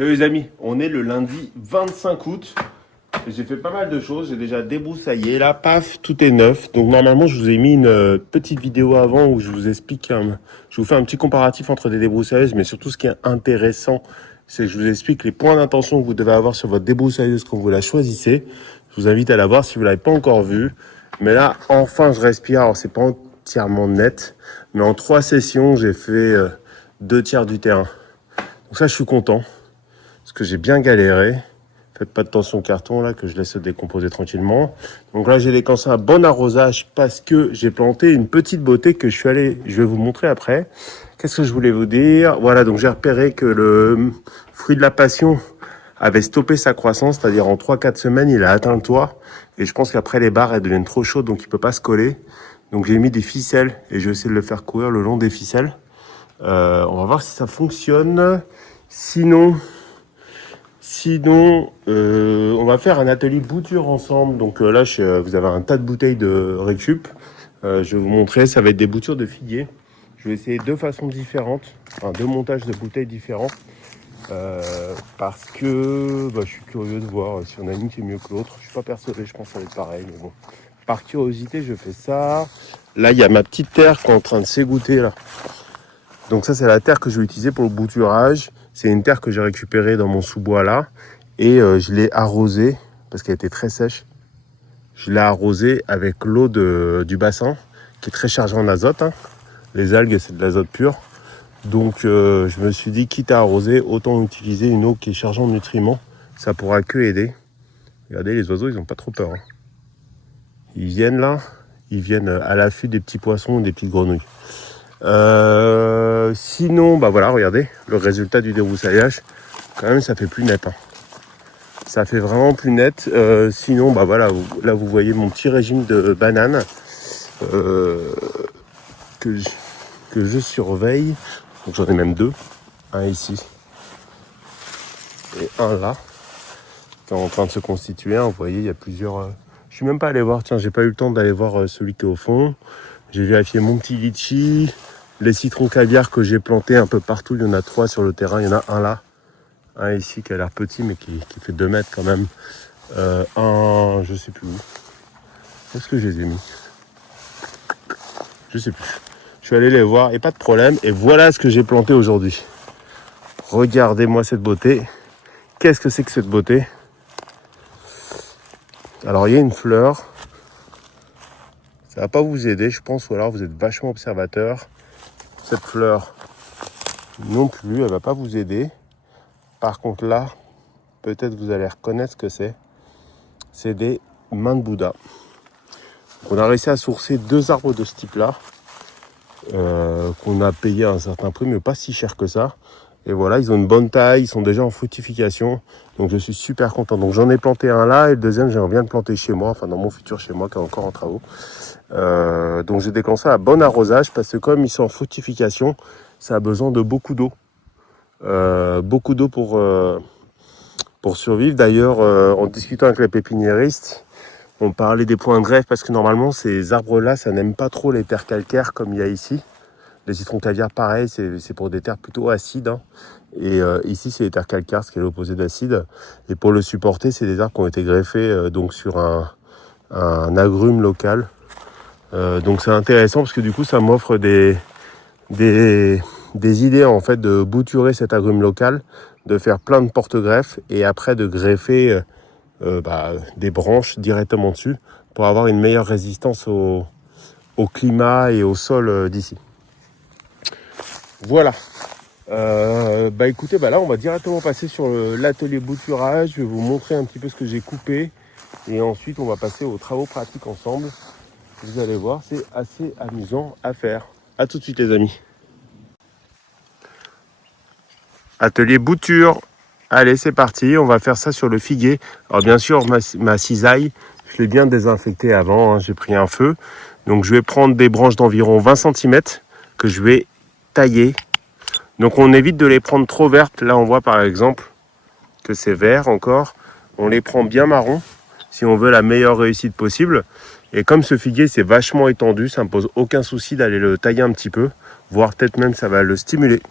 Salut les amis, on est le lundi 25 août. J'ai fait pas mal de choses, j'ai déjà débroussaillé, là, paf, tout est neuf. Donc normalement, je vous ai mis une petite vidéo avant où je vous explique, je vous fais un petit comparatif entre des débroussailleuses, mais surtout ce qui est intéressant, c'est que je vous explique les points d'intention que vous devez avoir sur votre débroussailleuse quand vous la choisissez. Je vous invite à la voir si vous ne l'avez pas encore vue. Mais là, enfin, je respire. Alors, c'est pas entièrement net, mais en 3 sessions, j'ai fait 2 tiers du terrain. Donc ça, je suis content, parce que j'ai bien galéré. Faites pas de tension carton là, que je laisse se décomposer tranquillement. Donc là, j'ai déclenché un bon arrosage parce que j'ai planté une petite beauté que je vais vous montrer après. Qu'est-ce que je voulais vous dire? Voilà, donc j'ai repéré que le fruit de la passion avait stoppé sa croissance, c'est-à-dire en 3-4 semaines, il a atteint le toit. Et je pense qu'après, les barres, elles deviennent trop chaudes, donc il peut pas se coller. Donc j'ai mis des ficelles et je vais essayer de le faire courir le long des ficelles. On va voir si ça fonctionne. Sinon, on va faire un atelier bouture ensemble. Donc là, vous avez un tas de bouteilles de récup. Je vais vous montrer, ça va être des boutures de figuier. Je vais essayer 2 façons différentes, enfin 2 montages de bouteilles différents. Parce que je suis curieux de voir si on a une qui est mieux que l'autre. Je suis pas persuadé, je pense que ça va être pareil, mais bon. Par curiosité, je fais ça. Là, il y a ma petite terre qui est en train de s'égoutter là. Donc ça, c'est la terre que je vais utiliser pour le bouturage. C'est une terre que j'ai récupérée dans mon sous-bois là. Et je l'ai arrosée, parce qu'elle était très sèche. Je l'ai arrosée avec l'eau du bassin, qui est très chargée en azote. Hein. Les algues, c'est de l'azote pur. Donc je me suis dit, quitte à arroser, autant utiliser une eau qui est chargée en nutriments. Ça pourra que aider. Regardez, les oiseaux, ils n'ont pas trop peur. Hein. Ils viennent là, ils viennent à l'affût des petits poissons ou des petites grenouilles. Sinon, voilà, regardez, le résultat du débroussaillage, quand même, ça fait plus net. Hein. Ça fait vraiment plus net. Sinon, voilà, là, vous voyez mon petit régime de bananes que je surveille. Donc, j'en ai même 2. Un ici et un là, qui est en train de se constituer. Hein. Vous voyez, il y a plusieurs... Je suis même pas allé voir, tiens, j'ai pas eu le temps d'aller voir celui qui est au fond. J'ai vérifié mon petit litchi. Les citrons caviar que j'ai plantés un peu partout, il y en a 3 sur le terrain. Il y en a un là, un ici qui a l'air petit mais qui fait 2 mètres quand même. Un, je sais plus où. Est-ce que je les ai mis? Je sais plus. Je suis allé les voir et pas de problème. Et voilà ce que j'ai planté aujourd'hui. Regardez-moi cette beauté. Qu'est-ce que c'est que cette beauté? Alors il y a une fleur. Ça va pas vous aider, je pense, ou alors vous êtes vachement observateur. Cette fleur non plus, elle va pas vous aider. Par contre là, peut-être vous allez reconnaître ce que c'est. C'est des mains de Bouddha. Donc, on a réussi à sourcer 2 arbres de ce type-là, qu'on a payé à un certain prix, mais pas si cher que ça. Et voilà, ils ont une bonne taille, ils sont déjà en fructification. Donc je suis super content. Donc j'en ai planté un là, et le deuxième, j'aimerais bien le planter chez moi, enfin dans mon futur chez moi, qui est encore en travaux. Donc j'ai déclenché un bon arrosage, parce que comme ils sont en fructification, ça a besoin de beaucoup d'eau. Beaucoup d'eau pour survivre. D'ailleurs, en discutant avec les pépiniéristes, on parlait des points de greffe, parce que normalement, ces arbres-là, ça n'aime pas trop les terres calcaires comme il y a ici. Les citrons caviar, pareil, c'est pour des terres plutôt acides. Hein. Et ici, c'est les terres calcaires, ce qui est l'opposé d'acide. Et pour le supporter, c'est des arbres qui ont été greffés donc sur un agrume local. Donc c'est intéressant, parce que du coup, ça m'offre des idées en fait de bouturer cet agrume local, de faire plein de porte-greffes et après de greffer des branches directement dessus pour avoir une meilleure résistance au climat et au sol d'ici. Voilà. Écoutez, là on va directement passer sur l'atelier bouturage. Je vais vous montrer un petit peu ce que j'ai coupé et ensuite on va passer aux travaux pratiques ensemble. Vous allez voir, c'est assez amusant à faire. A tout de suite les amis. Atelier bouture. Allez, c'est parti. On va faire ça sur le figuier. Alors bien sûr, ma cisaille, je l'ai bien désinfectée avant. Hein. J'ai pris un feu. Donc je vais prendre des branches d'environ 20 cm que je vais tailler. Donc on évite de les prendre trop vertes. Là, on voit par exemple que c'est vert encore. On les prend bien marron si on veut la meilleure réussite possible. Et comme ce figuier, c'est vachement étendu, ça ne me pose aucun souci d'aller le tailler un petit peu, voire peut-être même ça va le stimuler.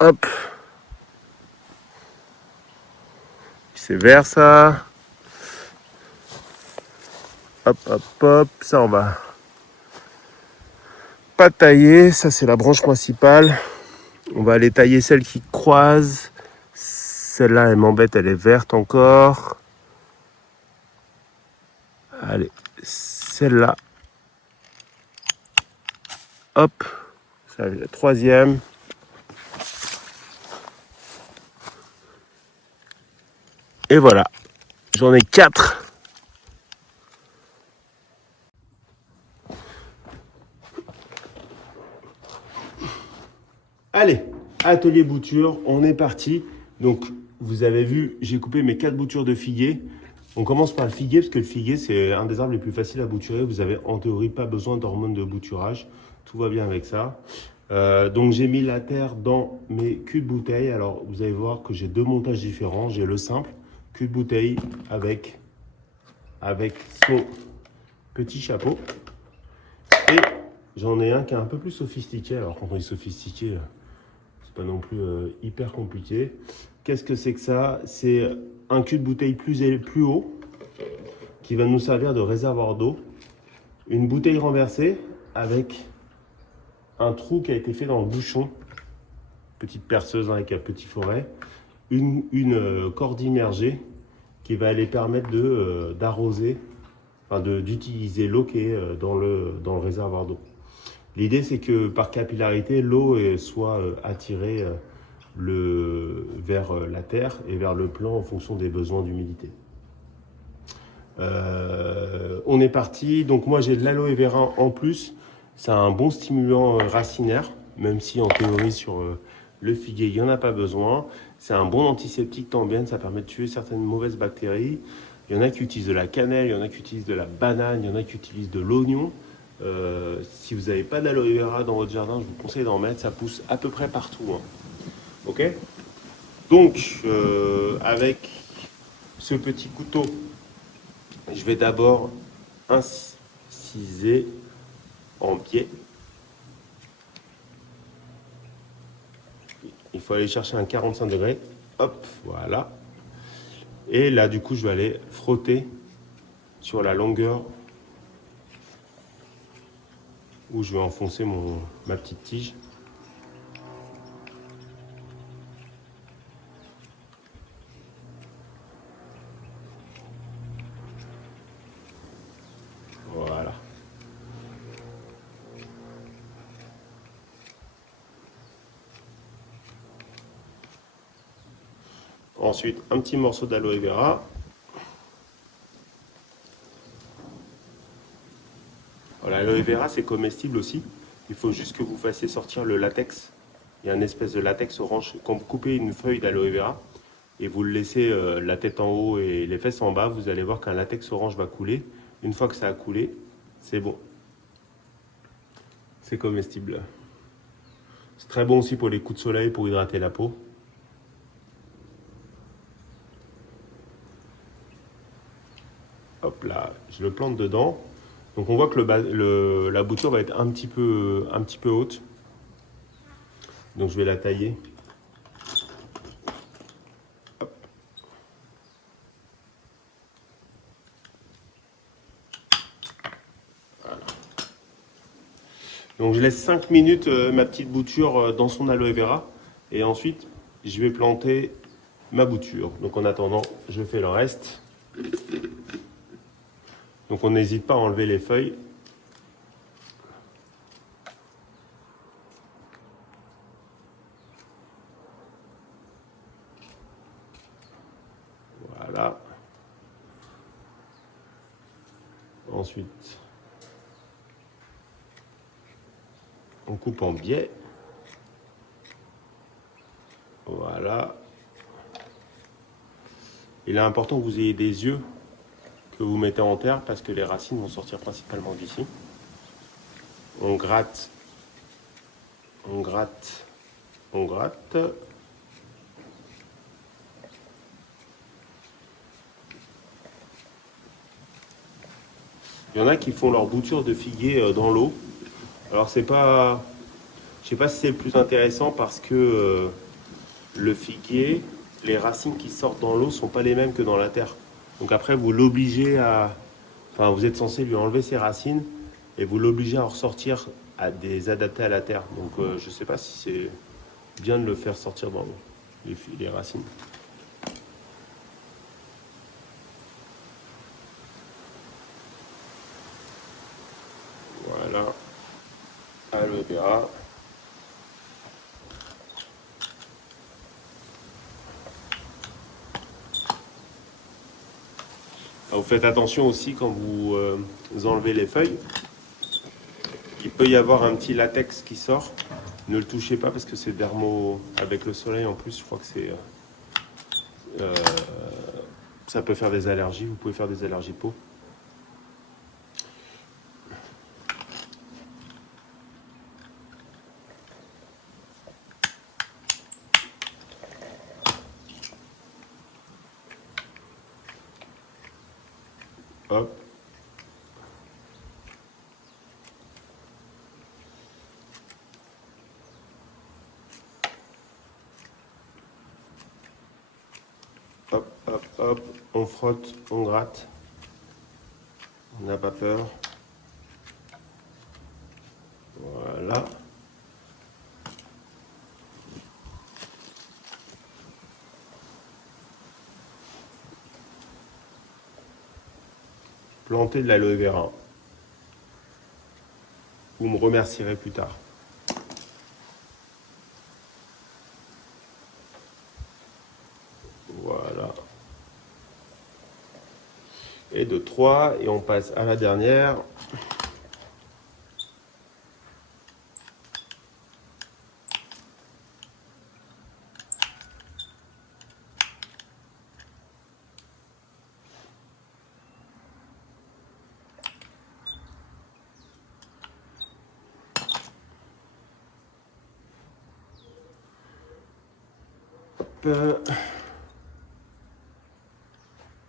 Hop. C'est vert ça. Hop, hop, hop. Ça, on va pas tailler. Ça, c'est la branche principale. On va aller tailler celle qui croise. Celle-là, elle m'embête, elle est verte encore. Allez, celle-là. Hop. Ça, la troisième. Et voilà. J'en ai 4. Allez, atelier bouture, on est parti. Donc, vous avez vu, j'ai coupé mes 4 boutures de figuier. On commence par le figuier, parce que le figuier, c'est un des arbres les plus faciles à bouturer. Vous avez en théorie pas besoin d'hormones de bouturage. Tout va bien avec ça. Donc, j'ai mis la terre dans mes culs de bouteille. Alors, vous allez voir que j'ai 2 montages différents. J'ai le simple, cul de bouteille avec son petit chapeau. Et j'en ai un qui est un peu plus sophistiqué. Alors, quand on est sophistiqué, pas non plus hyper compliqué. Qu'est-ce que c'est que ça? C'est un cul de bouteille plus haut qui va nous servir de réservoir d'eau. Une bouteille renversée avec un trou qui a été fait dans le bouchon. Petite perceuse avec un petit forêt. Une corde immergée qui va aller permettre d'arroser, enfin d'utiliser l'eau qui est dans le réservoir d'eau. L'idée, c'est que par capillarité, l'eau soit attirée vers la terre et vers le plan en fonction des besoins d'humidité. On est parti. Donc moi, j'ai de l'aloe vera en plus. C'est un bon stimulant racinaire, même si en théorie sur le figuier, il n'y en a pas besoin. C'est un bon antiseptique también. Ça permet de tuer certaines mauvaises bactéries. Il y en a qui utilisent de la cannelle, il y en a qui utilisent de la banane, il y en a qui utilisent de l'oignon. Si vous n'avez pas d'aloe vera dans votre jardin, je vous conseille d'en mettre, ça pousse à peu près partout. Hein. Ok? Donc, avec ce petit couteau, je vais d'abord inciser en biais. Il faut aller chercher un 45 degrés. Hop, voilà. Et là, du coup, je vais aller frotter sur la longueur où je vais enfoncer ma petite tige. Voilà. Ensuite, un petit morceau d'aloe vera. Voilà, l'aloe vera, c'est comestible aussi. Il faut juste que vous fassiez sortir le latex. Il y a une espèce de latex orange. Quand vous coupez une feuille d'aloe vera et vous le laissez la tête en haut et les fesses en bas, vous allez voir qu'un latex orange va couler. Une fois que ça a coulé, c'est bon. C'est comestible. C'est très bon aussi pour les coups de soleil, pour hydrater la peau. Hop là, je le plante dedans. Donc on voit que la bouture va être un petit peu haute. Donc je vais la tailler. Hop. Voilà. Donc je laisse 5 minutes ma petite bouture dans son aloe vera. Et ensuite, je vais planter ma bouture. Donc en attendant, je fais le reste. Donc on n'hésite pas à enlever les feuilles. Voilà. Ensuite, on coupe en biais. Voilà. Il est important que vous ayez des yeux que vous mettez en terre parce que les racines vont sortir principalement d'ici. On gratte, on gratte, on gratte. Il y en a qui font leur bouture de figuier dans l'eau. Alors c'est pas Je sais pas si c'est le plus intéressant parce que le figuier, les racines qui sortent dans l'eau sont pas les mêmes que dans la terre. Donc après, vous l'obligez à... Enfin, vous êtes censé lui enlever ses racines et vous l'obligez à ressortir à des adaptés à la terre. Donc je sais pas si c'est bien de le faire sortir dans l'eau, les racines. Voilà, aloe vera. Vous faites attention aussi quand vous enlevez les feuilles. Il peut y avoir un petit latex qui sort. Ne le touchez pas parce que c'est dermo avec le soleil en plus. Je crois que c'est ça peut faire des allergies. Vous pouvez faire des allergies de peau. Hop. Hop, hop, hop. On frotte, on gratte. On n'a pas peur. Voilà. Plantez de l'aloe vera. Vous me remercierez plus tard. Voilà. Et de 3, et on passe à la dernière.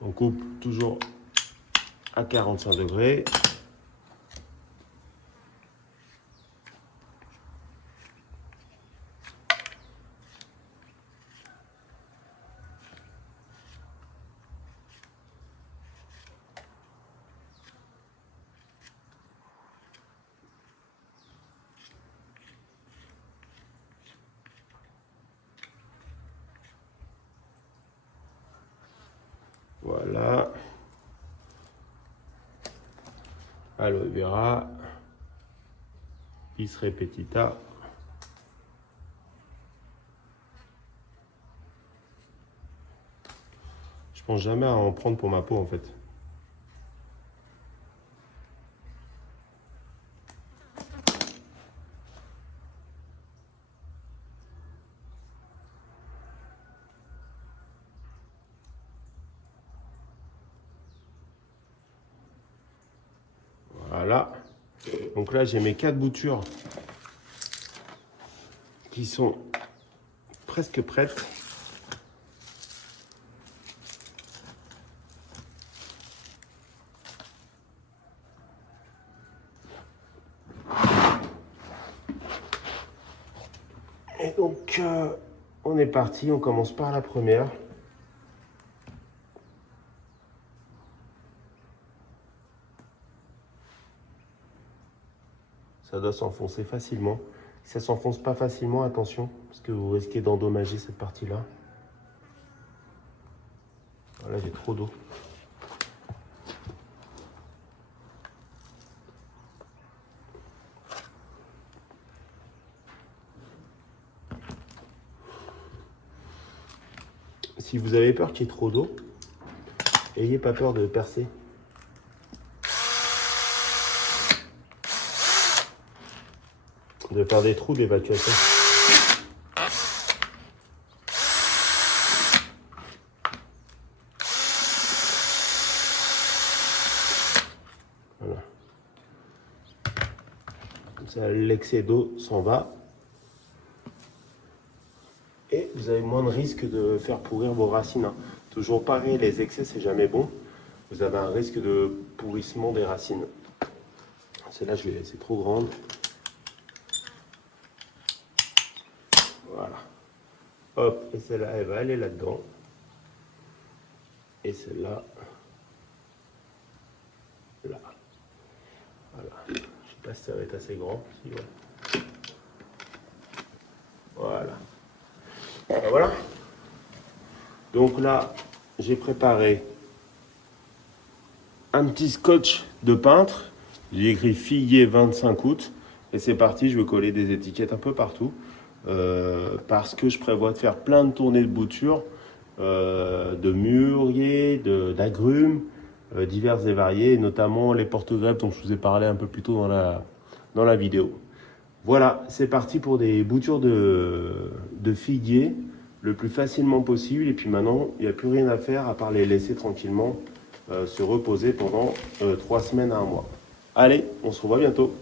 On coupe toujours à 45 degrés. Voilà. Aloe vera. Is repetita. Je pense jamais à en prendre pour ma peau en fait. Voilà. Donc là, j'ai mes 4 boutures qui sont presque prêtes. Et donc, on est parti. On commence par la première. Ça doit s'enfoncer facilement. Si ça s'enfonce pas facilement, attention, parce que vous risquez d'endommager cette partie-là. Voilà, j'ai trop d'eau. Si vous avez peur qu'il y ait trop d'eau, n'ayez pas peur de percer. De faire des trous d'évacuation. Voilà. Comme ça, l'excès d'eau s'en va. Et vous avez moins de risque de faire pourrir vos racines. Toujours pareil, les excès, c'est jamais bon. Vous avez un risque de pourrissement des racines. Celle-là, je vais laisser trop grande. Voilà. Hop, et celle-là, elle va aller là-dedans. Et celle-là, là. Voilà. Je sais pas si ça va être assez grand. Si, ouais. Voilà. Ben voilà. Donc là, j'ai préparé un petit scotch de peintre. J'ai écrit figuier 25 août. Et c'est parti, je vais coller des étiquettes un peu partout. Parce que je prévois de faire plein de tournées de bouture, de mûriers, d'agrumes, divers et variés, notamment les porte-greffes dont je vous ai parlé un peu plus tôt dans la vidéo. Voilà, c'est parti pour des boutures de figuier le plus facilement possible. Et puis maintenant, il n'y a plus rien à faire à part les laisser tranquillement se reposer pendant 3 semaines à 1 mois. Allez, on se revoit bientôt.